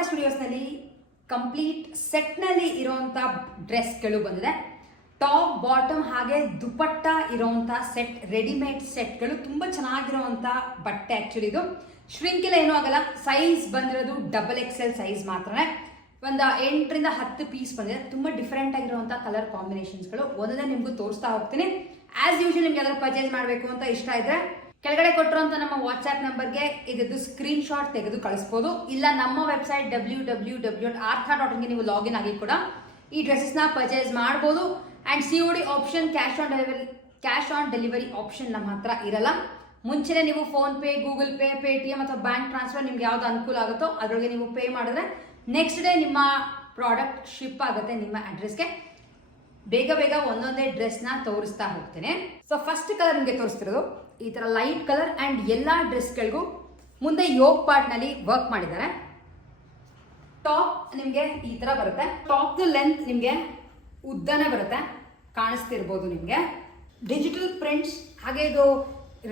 ಮಾತಾ ಸ್ಟುಡಿಯೋಸ್ನಲ್ಲಿ complete ಸೆಟ್ನಲ್ಲಿ ಇರೋವಂಥ ಡ್ರೆಸ್ಗಳು ಬಂದಿದೆ. ಟಾಪ್ ಬಾಟಮ್ ಹಾಗೆ ದುಪಟ್ಟ ಇರೋವಂಥ ಸೆಟ್, ರೆಡಿಮೇಡ್ ಸೆಟ್ಗಳು ತುಂಬ ಚೆನ್ನಾಗಿರೋವಂಥ ಬಟ್ಟೆ. ಆ್ಯಕ್ಚುಲಿ ಇದು ಶ್ರಿಂಕ್ ಎಲ್ಲ ಏನೂ ಆಗಲ್ಲ. ಸೈಜ್ ಬಂದಿರೋದು XXL ಸೈಜ್ ಮಾತ್ರನೇ. ಒಂದು 8ರಿಂದ 10 ಪೀಸ್ ಬಂದಿದೆ. ತುಂಬ ಡಿಫ್ರೆಂಟ್ ಆಗಿರುವಂಥ ಕಲರ್ ಕಾಂಬಿನೇಷನ್ಸ್ಗಳು ಒಂದೊಂದೇ ನಿಮಗೂ ತೋರಿಸ್ತಾ ಹೋಗ್ತೀನಿ. ಆಸ್ ಯೂಶುವಲ್ ನಿಮ್ಗೆ ಯಾವ್ದಾದ್ರು ಪರ್ಚೇಸ್ ಮಾಡಬೇಕು ಅಂತ ಇಷ್ಟ ಇದ್ರೆ ಕೆಳಗಡೆ ಕೊಟ್ಟಿರೋಂಥ ನಮ್ಮ ವಾಟ್ಸ್ಆ್ಯಪ್ ನಂಬರ್ಗೆ ಇದದ್ದು ಸ್ಕ್ರೀನ್ ಶಾಟ್ ತೆಗೆದು ಕಳಿಸ್ಬೋದು. ಇಲ್ಲ ನಮ್ಮ ವೆಬ್ಸೈಟ್ www.artha.in ನೀವು ಲಾಗಿನ್ ಆಗಿ ಕೂಡ ಈ ಡ್ರೆಸ್ಸಸ್ನ ಪರ್ಚೇಸ್ ಮಾಡ್ಬೋದು. And COD option, cash on delivery option ನಮ್ಮ ಹತ್ರ ಇರಲ್ಲ. ಮುಂಚೆನೇ ನೀವು ಫೋನ್ಪೇ, ಗೂಗಲ್ ಪೇ, ಪೇಟಿಎಮ್ ಅಥವಾ ಬ್ಯಾಂಕ್ ಟ್ರಾನ್ಸ್ಫರ್ ನಿಮ್ಗೆ ಯಾವ್ದು ಅನುಕೂಲ ಆಗುತ್ತೋ ಅದರೊಳಗೆ ನೀವು ಪೇ ಮಾಡಿದ್ರೆ ನೆಕ್ಸ್ಟ್ ಡೇ ನಿಮ್ಮ ಪ್ರಾಡಕ್ಟ್ ಶಿಪ್ ಆಗುತ್ತೆ ನಿಮ್ಮ ಅಡ್ರೆಸ್ಗೆ. ಬೇಗ ಬೇಗ ಒಂದೊಂದೇ ಡ್ರೆಸ್ನ ತೋರಿಸ್ತಾ ಹೋಗ್ತೇನೆ. ಸೊ ಫಸ್ಟ್ ಕಲರ್ ನಿಮಗೆ ತೋರಿಸ್ತಿರೋದು ಈ ಥರ ಲೈಟ್ ಕಲರ್ ಆ್ಯಂಡ್ ಎಲ್ಲ ಡ್ರೆಸ್ಗಳಿಗೂ ಮುಂದೆ ಯೋಗ್ ಪಾರ್ಟ್ನಲ್ಲಿ ವರ್ಕ್ ಮಾಡಿದ್ದಾರೆ. ಟಾಪ್ ನಿಮಗೆ ಈ ಥರ ಬರುತ್ತೆ. ಟಾಪ್ದು ಲೆಂತ್ ನಿಮಗೆ ಉದ್ದನೇ ಬರುತ್ತೆ, ಕಾಣಿಸ್ತಿರ್ಬೋದು ನಿಮಗೆ. ಡಿಜಿಟಲ್ ಪ್ರಿಂಟ್ಸ್, ಹಾಗೆ ಇದು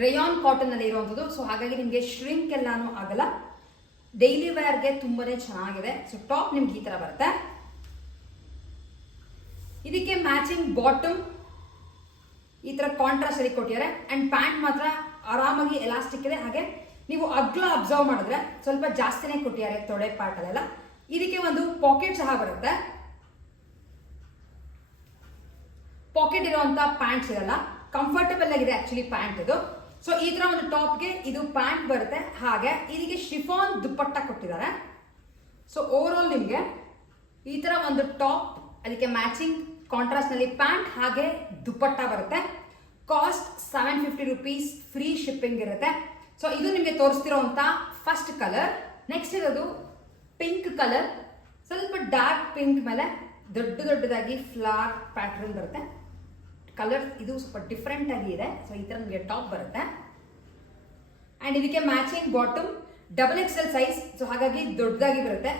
ರೇಯಾನ್ ಕಾಟನ್ನಲ್ಲಿ ಇರುವಂಥದ್ದು. ಸೊ ಹಾಗಾಗಿ ನಿಮಗೆ ಶ್ರಿಂಕ್ ಎಲ್ಲಾನು ಆಗಲ್ಲ. ಡೈಲಿ ವೇರ್ಗೆ ತುಂಬಾನೇ ಚೆನ್ನಾಗಿದೆ. ಸೊ ಟಾಪ್ ನಿಮ್ಗೆ ಈ ಥರ ಬರುತ್ತೆ. ಇದಕ್ಕೆ ಮ್ಯಾಚಿಂಗ್ ಬಾಟಮ್ ಈ ಥರ ಕಾಂಟ್ರಾಸ್ಟ್ ಅಲ್ಲಿ ಕೊಟ್ಟಿದ್ದಾರೆ. ಆ್ಯಂಡ್ ಪ್ಯಾಂಟ್ ಮಾತ್ರ ಆರಾಮಾಗಿ ಎಲಾಸ್ಟಿಕ್ ಇದೆ. ಹಾಗೆ ನೀವು ಅಗ್ಲ ಅಬ್ಸರ್ವ್ ಮಾಡಿದ್ರೆ ಸ್ವಲ್ಪ ಜಾಸ್ತಿನೇ ಕೊಟ್ಟಿದ್ದಾರೆ ತೊಡೆ ಪಾರ್ಟಲ್ಲೆಲ್ಲ. ಇದಕ್ಕೆ ಒಂದು ಪಾಕೆಟ್ ಸಹ ಬರುತ್ತೆ. ಪಾಕೆಟ್ ಇರುವಂತ ಪ್ಯಾಂಟ್ಸ್ ಇರಲ್ಲ, ಕಂಫರ್ಟಬಲ್ ಆಗಿದೆ ಆಕ್ಚುಲಿ ಪ್ಯಾಂಟ್ ಇದು. ಸೊ ಈ ತರ ಒಂದು ಟಾಪ್ಗೆ ಇದು ಪ್ಯಾಂಟ್ ಬರುತ್ತೆ. ಹಾಗೆ ಇದಕ್ಕೆ ಶಿಫಾನ್ ದುಪ್ಪಟ್ಟ ಕೊಟ್ಟಿದ್ದಾರೆ. ಸೊ ಓವರ್ ಆಲ್ ನಿಮಗೆ ಈ ತರ ಒಂದು ಟಾಪ್, ಅದಕ್ಕೆ ಮ್ಯಾಚಿಂಗ್ ಕಾಂಟ್ರಾಸ್ಟ್ ನಲ್ಲಿ ಪ್ಯಾಂಟ್ ಹಾಗೆ ದುಪ್ಪಟ್ಟ ಬರುತ್ತೆ. ಕಾಸ್ಟ್ 750 ರೂಪೀಸ್, ಫ್ರೀ ಶಿಪ್ಪಿಂಗ್ ಇರುತ್ತೆ. ಸೊ ಇದು ನಿಮಗೆ ತೋರಿಸ್ತಿರೋಂಥ ಫಸ್ಟ್ ಕಲರ್. ನೆಕ್ಸ್ಟ್ ಇರೋದು ಪಿಂಕ್ ಕಲರ್. ಸ್ವಲ್ಪ ಡಾರ್ಕ್ ಪಿಂಕ್ ಮೇಲೆ ದೊಡ್ಡದಾಗಿ ಫ್ಲವರ್ ಪ್ಯಾಟರ್ನ್ ಬರುತ್ತೆ. ಕಲರ್ ಇದು ಸ್ವಲ್ಪ ಡಿಫ್ರೆಂಟ್ ಆಗಿ ಇದೆ. ಸೊ ಈ ತರ ನಿಮಗೆ ಟಾಪ್ ಬರುತ್ತೆ. ಆ್ಯಂಡ್ ಇದಕ್ಕೆ matching bottom XXL size. So ಹಾಗಾಗಿ ದೊಡ್ಡದಾಗಿ ಬರುತ್ತೆ.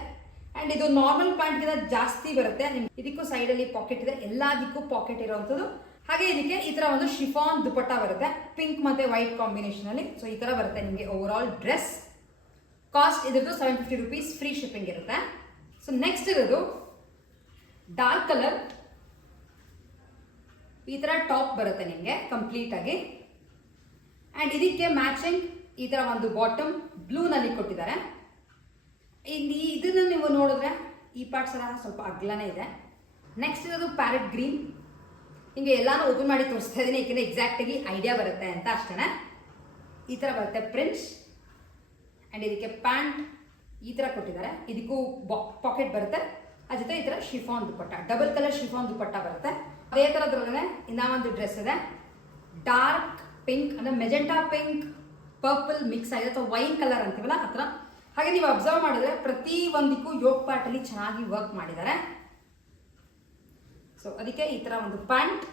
ಆ್ಯಂಡ್ ಇದು ನಾರ್ಮಲ್ ಪ್ಯಾಂಟ್ಗಿಂತ ಜಾಸ್ತಿ ಬರುತ್ತೆ. ನಿಮ್ಗೆ ಇದಕ್ಕೂ ಸೈಡಲ್ಲಿ ಪಾಕೆಟ್ ಇದೆ, ಎಲ್ಲದಕ್ಕೂ ಪಾಕೆಟ್ ಇರೋವಂಥದ್ದು. ಹಾಗೆ ಇದಕ್ಕೆ ಈ ತರ ಒಂದು ಶಿಫಾನ್ ದುಪಟ್ಟ ಬರುತ್ತೆ, ಪಿಂಕ್ ಮತ್ತೆ ವೈಟ್ ಕಾಂಬಿನೇಷನ್ ಅಲ್ಲಿ. ಸೊ ಈ ತರ ಬರುತ್ತೆ ನಿಮಗೆ ಓವರ್ ಆಲ್ ಡ್ರೆಸ್. ಕಾಸ್ಟ್ ಇದ್ರದ್ದು 750 ರೂಪೀಸ್, ಫ್ರೀ ಶಿಪ್ಪಿಂಗ್ ಇರುತ್ತೆ. ಸೊ ನೆಕ್ಸ್ಟ್ ಇರೋದು ಡಾರ್ಕ್ ಕಲರ್. ಈ ತರ ಟಾಪ್ ಬರುತ್ತೆ ನಿಮಗೆ ಕಂಪ್ಲೀಟ್ ಆಗಿ. ಆ್ಯಂಡ್ ಇದಕ್ಕೆ ಮ್ಯಾಚಿಂಗ್ ಈ ತರ ಒಂದು ಬಾಟಮ್ ಬ್ಲೂ ನಲ್ಲಿ ಕೊಟ್ಟಿದ್ದಾರೆ. ಇದನ್ನು ನೀವು ನೋಡಿದ್ರೆ ಈ ಪಾರ್ಟ್ಸ್ ಎಲ್ಲ ಸ್ವಲ್ಪ ಅಗ್ಲನೇ ಇದೆ. ನೆಕ್ಸ್ಟ್ ಇರೋದು ಪ್ಯಾರೆಟ್ ಗ್ರೀನ್. ಹಿಂಗೆ ಎಲ್ಲಾನು ಓಪನ್ ಮಾಡಿ ತೋರಿಸ್ತಾ ಇದ್ದೀನಿ, ಏಕೆಂದರೆ ಎಕ್ಸಾಕ್ಟ್ ಆಗಿ ಐಡಿಯಾ ಬರುತ್ತೆ ಅಂತ ಅಷ್ಟೇ. ಈ ತರ ಬರುತ್ತೆ ಪ್ರಿಂಟ್ಸ್. ಆ್ಯಂಡ್ ಇದಕ್ಕೆ ಪ್ಯಾಂಟ್ ಈ ತರ ಕೊಟ್ಟಿದ್ದಾರೆ. ಇದಕ್ಕೂ ಪಾಕೆಟ್ ಬರುತ್ತೆ. ಅದ್ರ ಜೊತೆ ಈ ತರ chiffon dupatta, double colour chiffon dupatta ಬರುತ್ತೆ. ಅದೇ ತರದ್ರೊಳಗೆ ಇನ್ನ ಒಂದು ಡ್ರೆಸ್ ಇದೆ, ಡಾರ್ಕ್ ಪಿಂಕ್ ಅಂದ್ರೆ ಮೆಜೆಂಟಾ ಪಿಂಕ್ ಪರ್ಪಲ್ ಮಿಕ್ಸ್ ಆಗಿದೆ, ಅಥವಾ ವೈನ್ ಕಲರ್ ಅಂತೀವಲ್ಲ ಆ ಥರ. ಹಾಗೆ ನೀವು ಅಬ್ಸರ್ವ್ ಮಾಡಿದ್ರೆ ಪ್ರತಿ ಒಂದಕ್ಕೂ ಯೋಗ್ ಪಾರ್ಟ್ ಅಲ್ಲಿ ಚೆನ್ನಾಗಿ ವರ್ಕ್ ಮಾಡಿದ್ದಾರೆ. ಸೊ ಅದಕ್ಕೆ ಈ ತರ ಒಂದು ಪ್ಯಾಂಟ್,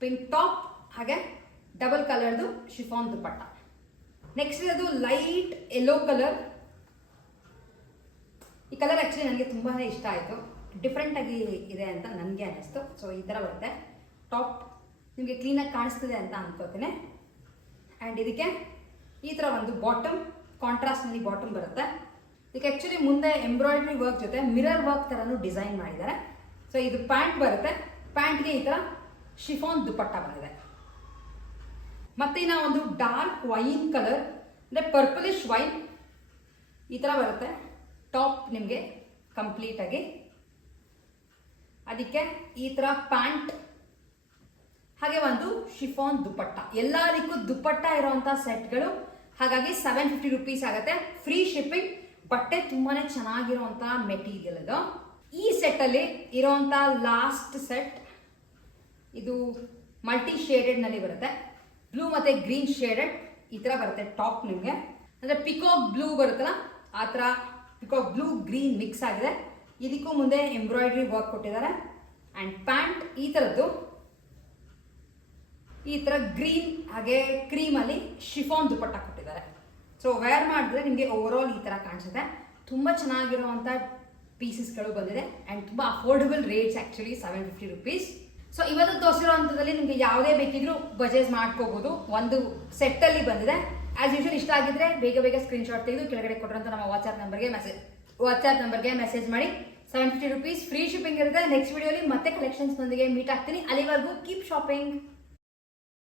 ಪಿಂಕ್ ಟಾಪ್, ಹಾಗೆ ಡಬಲ್ ಕಲರ್ದು ಶಿಫಾನ್ ದುಪಟ್ಟ. ನೆಕ್ಸ್ಟ್ ಇರೋದು ಲೈಟ್ ಯೆಲ್ಲೋ ಕಲರ್. ಈ ಕಲರ್ ಆಕ್ಚುಲಿ ನನಗೆ ತುಂಬಾನೇ ಇಷ್ಟ ಆಯಿತು, ಡಿಫ್ರೆಂಟ್ ಆಗಿ ಇದೆ ಅಂತ ನನಗೆ ಅನ್ನಿಸ್ತು. ಸೊ ಈ ಥರ ಬರುತ್ತೆ ಟಾಪ್, ನಿಮಗೆ ಕ್ಲೀನಾಗಿ ಕಾಣಿಸ್ತಿದೆ ಅಂತ ಅನ್ಕೋತೀನಿ. ಆ್ಯಂಡ್ ಇದಕ್ಕೆ ಈ ಥರ ಒಂದು ಬಾಟಮ್, ಕಾಂಟ್ರಾಸ್ಟ್ನಲ್ಲಿ ಬಾಟಮ್ ಬರುತ್ತೆ. ಇದಕ್ಕೆ ಆ್ಯಕ್ಚುಲಿ ಮುಂದೆ ಎಂಬ್ರಾಯ್ಡ್ರಿ ವರ್ಕ್ ಜೊತೆ ಮಿರರ್ ವರ್ಕ್ ಥರನೂ ಡಿಸೈನ್ ಮಾಡಿದ್ದಾರೆ. ಸೊ ಇದು ಪ್ಯಾಂಟ್ ಬರುತ್ತೆ. ಪ್ಯಾಂಟ್ಗೆ ಈ ಥರ ಶಿಫಾನ್ ದುಪಟ್ಟ ಬಂದಿದೆ. ಮತ್ತೆ ಇನ್ನ ಒಂದು ಡಾರ್ಕ್ ವೈನ್ ಕಲರ್ ಅಂದರೆ ಪರ್ಪಲಿಶ್ ವೈನ್ ಈ ಥರ ಬರುತ್ತೆ ಟಾಪ್ ನಿಮಗೆ ಕಂಪ್ಲೀಟ್ ಆಗಿ. ಅದಕ್ಕೆ ಈ ಥರ ಪ್ಯಾಂಟ್ ಹಾಗೆ ಒಂದು ಶಿಫಾನ್ ದುಪಟ್ಟ. ಎಲ್ಲದಕ್ಕೂ ದುಪಟ್ಟ ಇರುವಂಥ ಸೆಟ್ಗಳು. ಹಾಗಾಗಿ 750 ರೂಪೀಸ್ ಆಗುತ್ತೆ, ಫ್ರೀ ಶಿಪ್ಪಿಂಗ್. ಬಟ್ಟೆ ತುಂಬಾನೇ ಚೆನ್ನಾಗಿರುವಂಥ ಮೆಟೀರಿಯಲ್ ಇದು. ಈ ಸೆಟ್ಟಲ್ಲಿ ಇರೋವಂಥ ಲಾಸ್ಟ್ ಸೆಟ್ ಇದು ಮಲ್ಟಿ ಶೇಡೆಡ್ನಲ್ಲಿ ಬರುತ್ತೆ. ಬ್ಲೂ ಮತ್ತು ಗ್ರೀನ್ ಶೇಡೆಡ್ ಈ ಥರ ಬರುತ್ತೆ ಟಾಪ್ ನಿಮಗೆ. ಅಂದರೆ ಪಿಕಾಕ್ ಬ್ಲೂ ಬರುತ್ತಲ್ಲ ಆ ಥರ ಪಿಕಾಕ್ ಬ್ಲೂ ಗ್ರೀನ್ ಮಿಕ್ಸ್ ಆಗಿದೆ. ಇದಕ್ಕೂ ಮುಂದೆ ಎಂಬ್ರಾಯ್ಡ್ರಿ ವರ್ಕ್ ಕೊಟ್ಟಿದ್ದಾರೆ. ಆ್ಯಂಡ್ ಪ್ಯಾಂಟ್ ಈ ಥರದ್ದು ಈ ಥರ ಗ್ರೀನ್ ಹಾಗೆ ಕ್ರೀಮಲ್ಲಿ ಶಿಫಾನ್ ದುಪಟ್ಟ ಕೊಟ್ಟಿದ್ದಾರೆ. ಸೊ ವೇರ್ ಮಾಡಿದ್ರೆ ನಿಮಗೆ ಓವರ್ ಆಲ್ ಈ ಥರ ಕಾಣಿಸುತ್ತೆ. ತುಂಬ ಚೆನ್ನಾಗಿರುವಂಥ ಪೀಸಸ್ಗಳು ಬಂದಿದೆ. ಆ್ಯಂಡ್ ತುಂಬ affordable rates actually 750 rupees. So ಇವತ್ತು ತೋರಿಸಿರೋ ಹಂತದಲ್ಲಿ ನಿಮಗೆ ಯಾವುದೇ ಬೇಕಿದ್ರೂ ಪರ್ಚೇಸ್ ಮಾಡ್ಕೋಬಹುದು. ಒಂದು ಸೆಟ್ಟಲ್ಲಿ ಬಂದಿದೆ. ಆಸ್ ಯೂಶುವಲ್ ಇಷ್ಟ ಆಗಿದ್ರೆ ಬೇಗ ಸ್ಕ್ರೀನ್ಶಾಟ್ ತೆಗೆದು ಕೆಳಗಡೆ ಕೊಟ್ಟಿರೋಂಥ ನಮ್ಮ ವಾಟ್ಸ್ಆ್ಯಪ್ ನಂಬರ್ಗೆ ಮೆಸೇಜ್ ಮಾಡಿ. 750 rupees ಫ್ರೀ ಶಿಪ್ಪಿಂಗ್ ಇರುತ್ತೆ. ನೆಕ್ಸ್ಟ್ ವಿಡಿಯೋಲಿ ಮತ್ತೆ ಕಲೆಕ್ಷನ್ಸ್ ನೊಂದಿಗೆ ಮೀಟ್ ಆಗ್ತೀನಿ. ಅಲ್ಲಿವರೆಗೂ ಕೀಪ್ ಶಾಪಿಂಗ್.